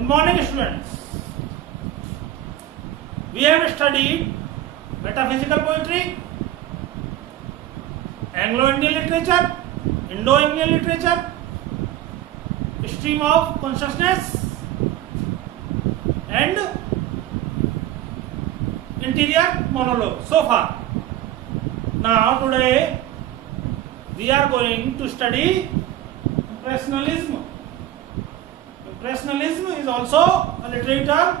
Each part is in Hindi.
Good morning, students. We have studied metaphysical poetry, Anglo-Indian literature, Indo-Indian literature, stream of consciousness, and interior monologue so far. Now today we are going to study impressionism. Impressionism is also a literary term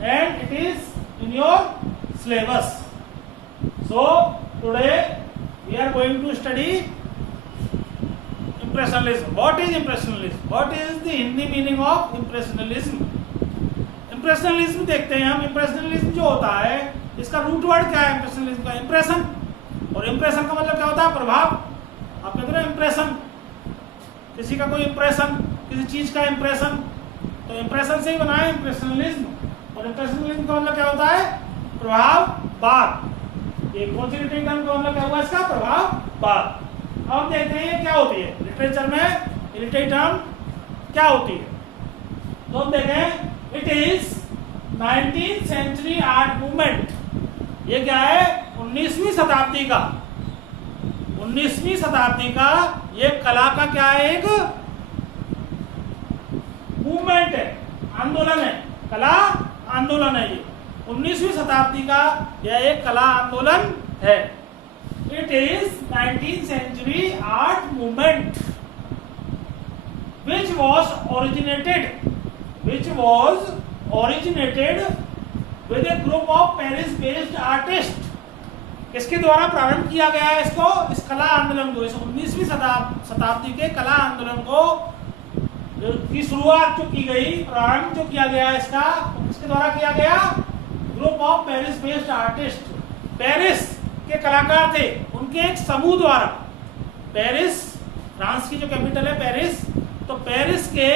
and it is in your syllabus. So today we are going to study impressionism. What is impressionism? What is the Hindi meaning of impressionism? Impressionism देखते हैं हम. impressionism जो होता है इसका रूट वर्ड क्या है? impressionism का impression, और impression का मतलब क्या होता है? प्रभाव. आप कहते हैं impression, किसी का कोई impression, किसी चीज का impression, तो impression से ही बना है impressionism. और impressionism का मतलब क्या होता है? प्रभाव बाद. ये कौन सी लिटरेचर टर्म का मतलब क्या हुआ इसका? प्रभाव बाद. अब देखते हैं क्या होती है लिटरेचर में. लिटरेचर टर्म क्या होती है तो हम देखें. It is 19th century art movement. ये क्या है? 19वीं शताब्दी का 19वीं शताब्दी का ये कला का क्या है? एक मूवमेंट है, आंदोलन है. कला आंदोलन है. ये 19वीं शताब्दी का यह एक कला आंदोलन है. It is 19th century art movement which was originated with a group of Paris based artists. इसके द्वारा प्रारंभ किया गया है इसको, इस कला आंदोलन को, इस 19वीं शताब्दी के कला आंदोलन को की शुरुआत जो की गई, प्रारंभ जो किया गया इसका, इसके द्वारा किया गया. Group of Paris based artist, Paris के कलाकार थे उनके एक समूह द्वारा. पेरिस फ्रांस की जो कैपिटल है पेरिस, तो पेरिस के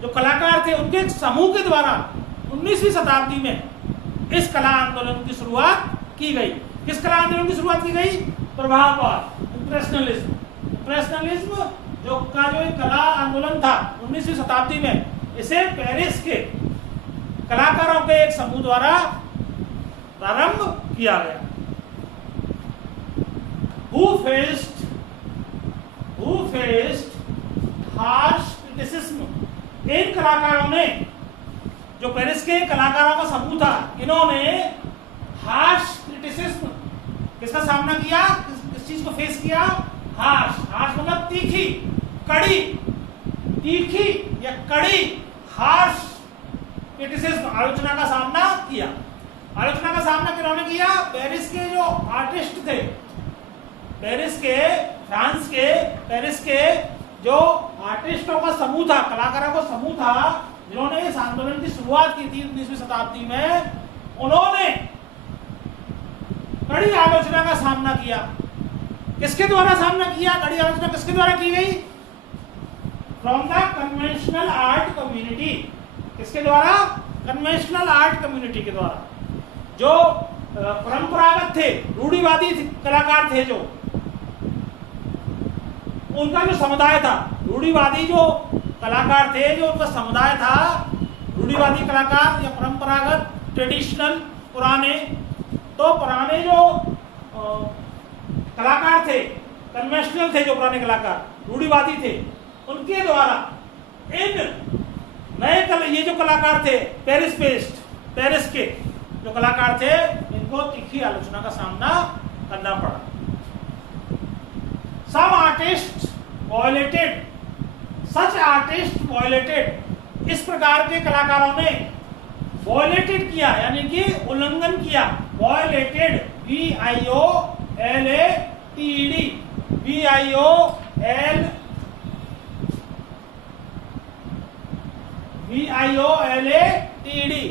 जो कलाकार थे उनके एक समूह के द्वारा 19वीं शताब्दी में इस कला आंदोलन की शुरुआत की गई. किस कला आंदोलन की शुरुआत की गई? प्रभाववाद, इम्प्रेशनलिज्म. इम्प्रेशनलिज्म जो एक कला आंदोलन था 19वीं शताब्दी में, इसे पेरिस के कलाकारों के एक समूह द्वारा प्रारंभ किया गया. Who faced harsh criticism. इन कलाकारों ने, जो पेरिस के कलाकारों का समूह था, इन्होंने हार्श क्रिटिसिज्म, किसका सामना किया? किस चीज को फेस किया? हार्श. हार्श मतलब तीखी, कड़ी, तीखी या कड़ी, हार्श क्रिटिसिज्म, आलोचना का सामना किया. आलोचना का सामना किन्होंने किया? पेरिस के जो आर्टिस्ट थे, पेरिस के, फ्रांस के, पेरिस के जो आर्टिस्टों का समूह था, कलाकारों का समूह था, जिन्होंने इस आंदोलन की शुरुआत की थी 19वीं शताब्दी में, उन्होंने कड़ी आलोचना का सामना किया. किसके द्वारा सामना किया? कड़ी आलोचना किसके द्वारा की गई? From the conventional art community. किसके द्वारा? कन्वेंशनल आर्ट कम्युनिटी के द्वारा. जो परंपरागत थे, रूढ़िवादी कलाकार थे, जो उनका जो समुदाय था, रूढ़िवादी जो कलाकार थे, जो उनका समुदाय था, रूढ़िवादी कलाकार या परंपरागत, ट्रेडिशनल, पुराने, तो पुराने जो कलाकार थे, कन्वेंशनल थे, जो पुराने कलाकार रूढ़िवादी थे, उनके द्वारा इन नए ये जो कलाकार थे पेरिस बेस्ड, पेरिस के जो कलाकार थे, इनको तीखी आलोचना का सामना करना पड़ा. Some artists violated, such artists violated. इस प्रकार के कलाकारों ने violated किया, यानी कि उल्लंघन किया. violated, violated,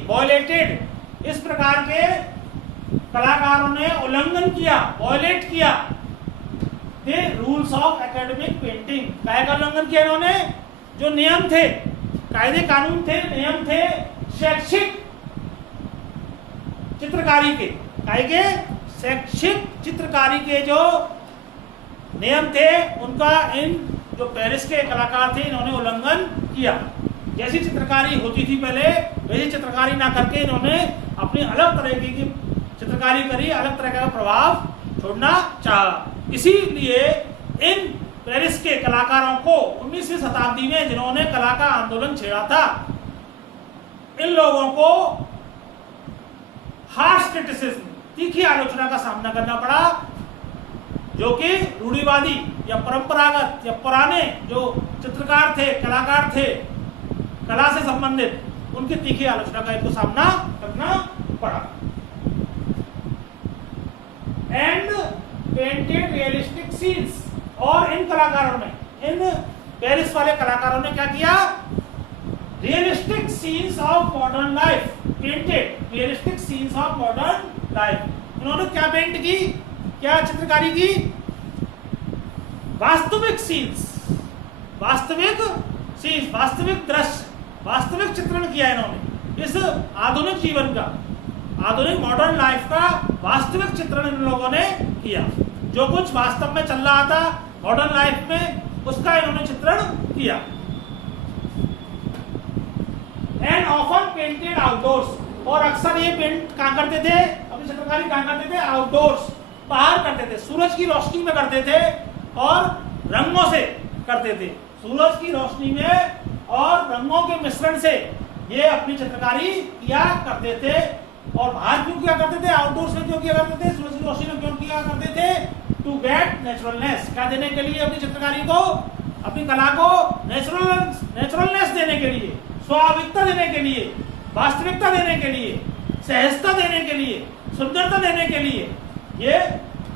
violated. इस प्रकार के कलाकारों ने उल्लंघन किया, violate किया the rules of academic painting. काय का उल्लंघन किया इन्होंने? जो नियम थे, कायदे कानून थे, नियम थे शैक्षिक चित्रकारी के, काय के शैक्षिक चित्रकारी के जो नियम थे, उनका इन जो पेरिस के कलाकार थे इन्होंने उल्लंघन किया. जैसी चित्रकारी होती थी पहले वैसी चित्रकारी ना करके इन्होंने अपनी अलग तरह की चित्रकारी करी, अलग तरह का प्रभाव छोड़ना चाहा। इसीलिए इन पेरिस के कलाकारों को 19वीं शताब्दी में जिन्होंने कला का आंदोलन छेड़ा था, इन लोगों को हार्श क्रिटिसिज्म, तीखी आलोचना का सामना करना पड़ा, जो कि रूढ़िवादी या परंपरागत या पुराने जो चित्रकार थे, कलाकार थे, कला से संबंधित, उनकी तीखी आलोचना का इनको सामना करना पड़ा। एंड पेंटेड रियलिस्टिक सीन्स, और इन कलाकारों ने, इन पेरिस वाले कलाकारों ने क्या किया, realistic scenes of modern life painted, realistic scenes of modern life. इन्होंने क्या पेंट की, क्या चित्रकारी की, वास्तविक सीन्स, वास्तविक सीन्स, वास्तविक दृश्य, वास्तविक चित्रण किया इन्होंने इस आधुनिक जीवन का, आधुनिक मॉडर्न लाइफ का वास्तविक चित्रण इन लोगों ने किया। जो कुछ वास्तव में चल रहा था मॉडर्न लाइफ में, उसका इन्होंने चित्रण किया। एंड ऑफन पेंटेड आउटडोर्स, और अक्सर ये पेंट कहां करते थे, अपनी चित्रकारी कहां करते थे, आउटडोर्स, बाहर करते थे, सूरज की रोशनी में करते थे और रंगों से करते थे, सूरज की रोशनी में और रंगों के मिश्रण से ये अपनी चित्रकारी किया करते थे। और बाहर क्यों किया करते थे, आउटडोर्स में क्यों किया करते थे, सूरज की रोशनी में क्यों किया करते थे, टू गेट नेचुरलनेस, क्या देने के लिए, अपनी चित्रकारी को, अपनी कला को नेचुरलनेस देने के लिए, स्वाभाविकता देने के लिए, वास्तविकता देने के लिए, सहजता देने के लिए, सुंदरता देने के लिए ये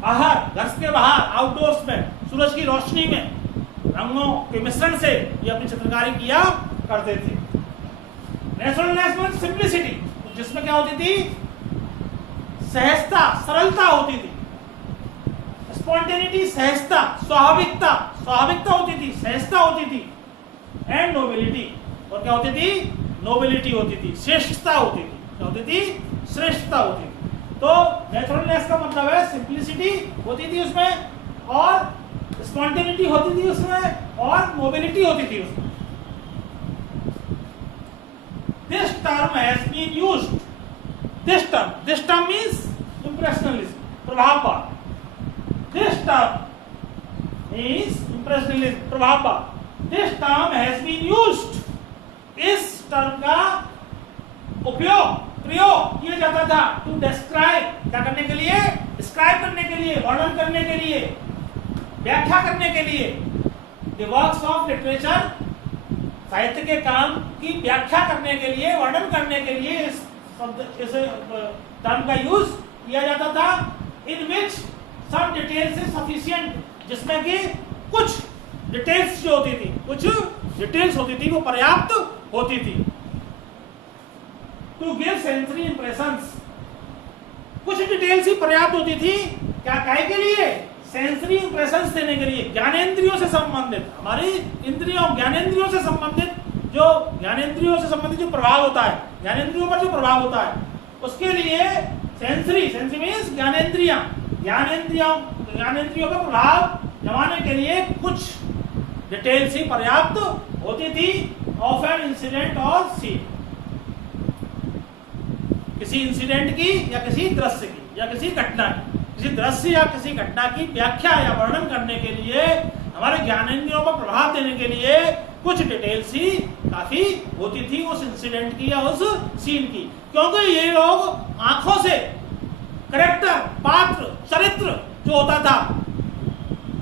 बाहर, घर के बाहर, आउटडोर्स में, सूरज की रोशनी में, रंगों के मिश्रण से ये अपनी चित्रकारी किया करते थे। नेचुरलनेस में सिंप्लिसिटी, जिसमें क्या होती थी, सहजता, सरलता होती थी, स्पॉन्टेनिटी, सहजता, स्वाभाविकता, स्वाभाविकता होती थी, सहजता होती थी, एंड नोबिलिटी, और क्या होती थी, नोबिलिटी होती थी, श्रेष्ठता होती थी, क्या होती थी, श्रेष्ठता होती थी। तो नेचुरलनेस का मतलब है सिंप्लिसिटी होती थी उसमें, और स्पॉन्टेनिटी होती थी उसमें, और मोबिलिटी होती थी उसमें। This term has been used. This term means impressionism, प्रभाववाद. This term means impressionism, प्रभाववाद. This term has been used. इस टर्म का प्रयोग किया जाता था to describe, क्या करने के लिए, describe करने के लिए, वर्णन करने के लिए, व्याख्या करने के लिए, the works of literature, साहित्य के काम की व्याख्या करने के लिए, वर्णन करने के लिए इस टर्म का यूज किया जाता था। इन which some details is sufficient, जिसमें कि कुछ डिटेल्स जो होती थी, कुछ डिटेल्स होती थी वो पर्याप्त होती थी। टू गिव सेंसरी इंप्रेशंस, कुछ डिटेल्स ही पर्याप्त होती थी, क्या काहे के लिए, सेंसरी इंप्रेशंस देने के लिए, ज्ञानेंद्रियों से संबंधित, हमारी इंद्रियों, ज्ञानेंद्रियों से संबंधित, जो ज्ञानेंद्रियों से संबंधित जो प्रभाव होता है, ज्ञानेंद्रियों पर जो प्रभाव होता है, उसके लिए सेंसरी, सेंसरी मींस ज्ञानेंद्रियां, ज्ञानेंद्रियों का प्रभाव जमाने के लिए कुछ डिटेल्स ही पर्याप्त होती थी। ऑफ एन इंसिडेंट और सीन, किसी इंसिडेंट की या किसी दृश्य की या किसी घटना की, किसी दृश्य या किसी घटना की व्याख्या या वर्णन करने के लिए, हमारे ज्ञानेंद्रियों पर प्रभाव देने के लिए कुछ डिटेल्स ही काफी होती थी उस इंसिडेंट की या उस सीन की। क्योंकि ये लोग आंखों से कैरेक्टर, पात्र, चरित्र जो होता था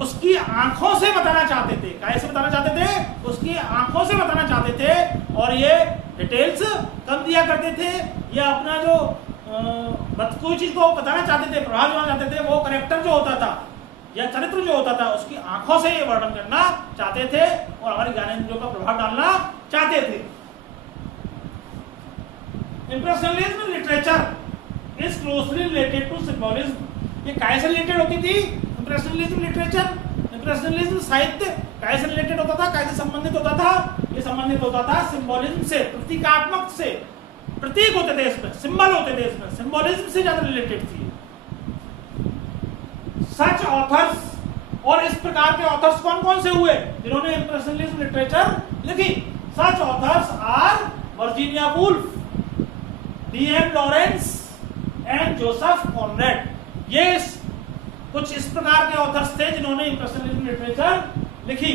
उसकी आंखों से बताना चाहते थे। कैसे बताना चाहते थे, उसकी आंखों से बताना चाहते थे, और ये डिटेल्स कम दिया करते थे। ये अपना जो कोई चीज को बताना चाहते थे, प्रभाव देना चाहते थे, वो कैरेक्टर जो होता था या चरित्र जो होता था उसकी आंखों से ये वर्णन करना चाहते थे और हमारे ज्ञानेंद्रियों का प्रभाव डालना चाहते थे। Impressionism literature is closely related to symbolism. ये कैसे रिलेटेड होती थी इंप्रेशनलिज्म लिटरेचर, इंप्रेशनलिज्म साहित्य कैसे रिलेटेड होता था, कैसे संबंधित होता था, ये संबंधित होता था सिंबोलिज्म से, प्रतीकात्मक से। प्रतीक होते थे इसमें, सिंबल होते थे इसमें, सिंबोलिज्म से ज्यादा रिलेटेड थी। सच ऑथर्स, और इस प्रकार के ऑथर्स कौन कौन से हुए जिन्होंने इंप्रेशनलिज्म लिटरेचर लिखी। Such authors are Virginia Woolf, D.M. Lawrence and Joseph Conrad. ये कुछ इस प्रकार के ऑथर्स थे जिन्होंने इंप्रेशनिज्म लिटरेचर लिखी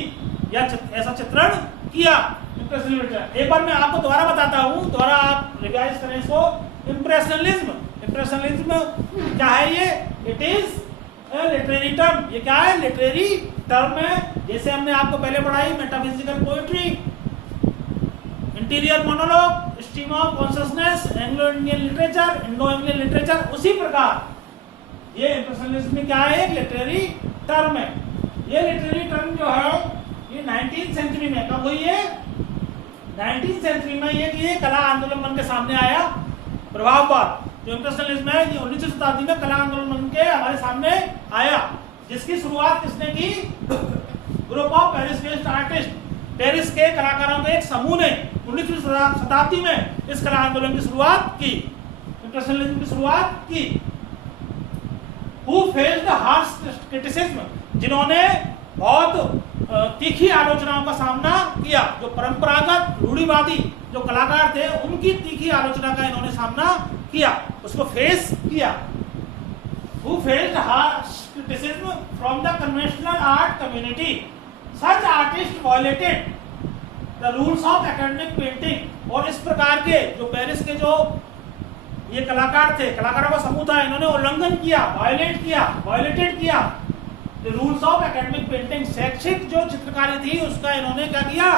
या ऐसा चित्रण किया इंप्रेशनिज्म लिटरेचर। एक बार मैं आपको दोबारा बताता हूँ, दोबारा आप रिवाइज करें इसको। इंप्रेशनलिज्म, इंप्रेशनलिज्म क्या है? ये इट इज लिटरेरी टर्म। ये क्या है? लिटरेरी टर्म है। जैसे हमने आपको पहले पढ़ाई metaphysical poetry, interior monologue, stream of consciousness, Anglo Indian literature, Indo Indian literature, उसी प्रकार ये इंप्रेशनलिज्म में क्या है? एक लिटरेरी टर्म है। ये लिटरेरी टर्म जो है ये 19th सेंचुरी में कब हुई है? 19th सेंचुरी में ये कला आंदोलन बन के सामने आया। प्रभाववाद जो इंप्रेशनलिज्म है ये 19वीं शताब्दी में कला आंदोलन बन के हमारे सामने आया, जिसकी शुरुआत किसने की? Group of Paris based artist, Paris के कलाकारों के एक समूह ने 19वीं शताब्दी में इस कला आंदोलन की शुरुआत की, इंप्रेशनलिज्म की शुरुआत की। Who faced harsh criticism, जिन्होंने बहुत तीखी आलोचनाओं का सामना किया। जो परंपरागत रूढ़िवादी जो कलाकार थे उनकी तीखी आलोचना का इन्होंने सामना किया, उसको फेस किया। Who faced harsh criticism from the conventional art community. Such artists violated the rules of academic painting. और इस प्रकार के जो पेरिस के जो ये कलाकार थे, कलाकारों का समूह था, इन्होंने उल्लंघन किया, वायलेटेड किया the rules of academic painting. शैक्षिक जो चित्रकारी थी उसका इन्होंने क्या किया?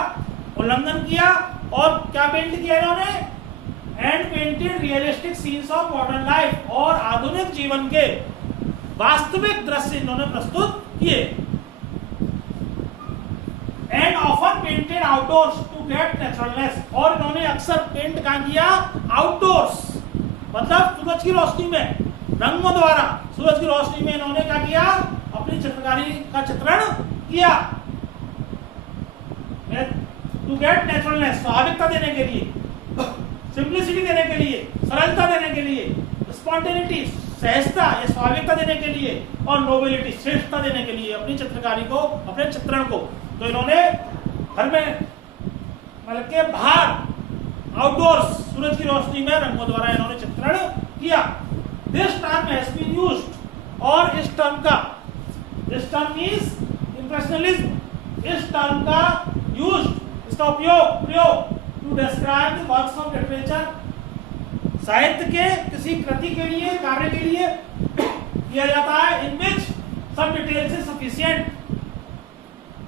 उल्लंघन किया। और क्या पेंट किया इन्होंने? And painted realistic scenes of modern life, और आधुनिक जीवन के वास्तविक दृश्य इन्होंने प्रस्तुत किए। And often painted outdoors to get naturalness, और इन्होंने अक्सर पेंट क्या किया? आउटडोर्स, मतलब सूरज की रोशनी में, रंगों द्वारा सूरज की रोशनी में इन्होंने क्या किया? अपनी चित्रकारी का चित्रण किया। टू गेट नेचुरलनेस, स्वाभाविकता देने के लिए, सिंप्लिसिटी देने के लिए, सरलता देने के लिए, स्पॉन्टेनिटी, सहजता या स्वाभाविकता देने के लिए, और नोबिलिटी, श्रेष्ठता देने के लिए अपनी चित्रकारी को, अपने चित्रण को। तो इन्होंने घर में मतलब के बाहर आउटडोर्स सूरज की रोशनी में रंगों द्वारा इन्होंने चित्रण किया। This term has been used, और इस टर्म का, दिस टर्म इज इंप्रेशनलिज्म, इस टर्म का यूज्ड, इसका प्रयोग to describe the works of literature, साहित्य के किसी कृति के लिए, कार्य के लिए किया जाता है। In which some details is sufficient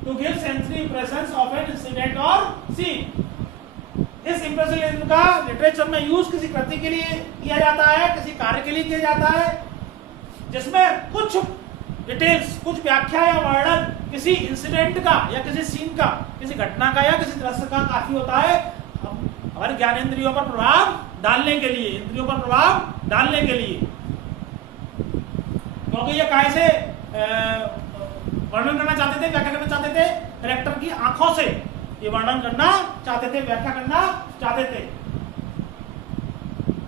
to give sensory impressions of an incident और सीन। इस इंप्रेशनलिज्म का लिटरेचर में यूज किसी कृति के लिए किया जाता है, किसी कार्य के लिए किया जाता है, जिसमें कुछ डिटेल्स, कुछ व्याख्या या वर्णन किसी इंसिडेंट का या किसी सीन का, किसी घटना का या किसी दृश्य का काफी होता है हमारे ज्ञानेंद्रियों पर प्रभाव डालने के लिए, इंद्रियों पर प्रभाव डालने के लिए। क्योंकि ये कैसे वर्णन करना चाहते थे, व्याख्या करना चाहते थे? कैरेक्टर की आंखों से ये वर्णन करना चाहते थे, व्याख्या करना चाहते थे।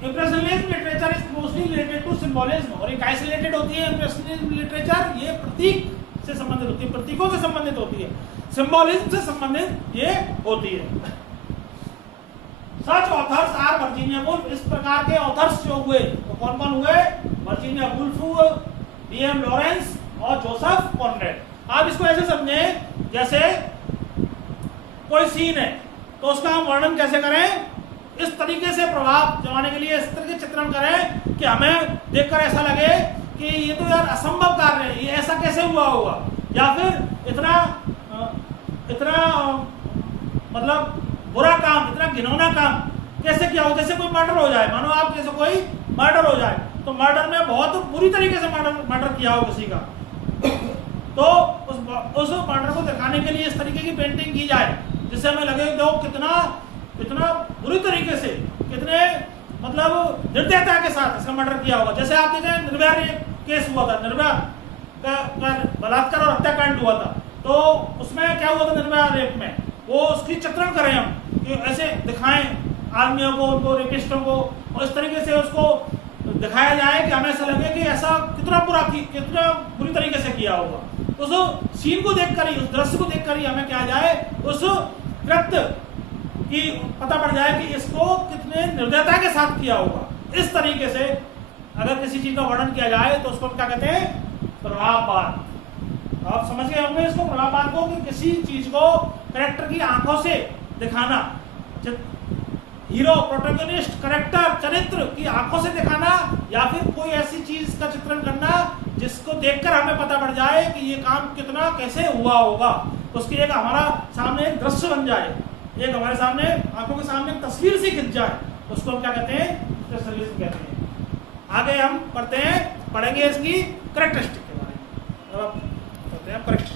Impressionism literature is closely related to symbolism, और ये कैसे रिलेटेड होती है इंप्रेशनलिज्म लिटरेचर? ये प्रतीक से संबंधित होती है, प्रतीकों से संबंधित होती है, सिंबोलिज्म से संबंधित ये होती है। सच ऑथर्स आर वर्जीनिया वुल्फ, इस प्रकार के ऑथर्स जो हुए वो कौन कौन हुए? वर्जीनिया वुल्फ हुए, डीएम लॉरेंस और जोसेफ कॉनरेड। आप इसको ऐसे समझें जैसे कोई सीन है तो उसका हम वर्णन कैसे करें? इस तरीके से प्रभाव जमाने के लिए इस तरह के चित्रण करें कि हमें देखकर ऐसा लगे कि ये तो यार असंभव कार्य है, ये ऐसा कैसे हुआ होगा, या फिर इतना मतलब बुरा काम, इतना घिनौना काम कैसे किया हो। जैसे कोई मर्डर हो जाए, मानो आप जैसे कोई मर्डर हो जाए, तो मर्डर में बहुत बुरी तरीके से मर्डर किया हो किसी का, तो उस मर्डर को दिखाने के लिए इस तरीके की पेंटिंग की जाए जिससे हमें लगे कि कितना बुरी तरीके से, कितने मतलब निर्दयता के साथ इसका मर्डर किया होगा। जैसे आप देखें निर्भया केस हुआ था, निर्भया का बलात्कार और हत्याकांड हुआ था, तो उसमें क्या हुआ था निर्भया रेप में, वो उसकी चित्रण करें हम कि ऐसे दिखाएं आदमियों को, उनको रेपिस्टों को, और इस तरीके से उसको दिखाया जाए कि हमें ऐसा लगे कि ऐसा कितना बुरी तरीके से किया होगा। उस सीन को देखकर ही, उस दृश्य को देखकर ही हमें क्या जाए, उस कृत्य कि पता पड़ जाए कि इसको कितने निर्दयता के साथ किया होगा। इस तरीके से अगर किसी चीज का वर्णन किया जाए तो उसको क्या कहते हैं, प्रभाववाद। आप समझ गए होंगे इसको, प्रभाववाद को, कि किसी चीज को कैरेक्टर की आंखों से दिखाना, हीरो प्रोटोगनिस्ट कैरेक्टर चरित्र की आंखों से दिखाना, या फिर कोई ऐसी चीज का चित्रण करना जिसको देखकर हमें पता पड़ जाए कि ये काम कितना कैसे हुआ होगा, उसकी एक हमारा सामने एक दृश्य बन जाए, एक हमारे सामने आंखों के सामने तस्वीर से खिंच जाए, उसको हम क्या कहते हैं, स्पेशलिस्ट कहते हैं। आगे हम पढ़ते हैं, पढ़ेंगे इसकी करेक्टरिस्टिक के बारे में। अब पढ़ते हैं करेक्टरिस्टिक।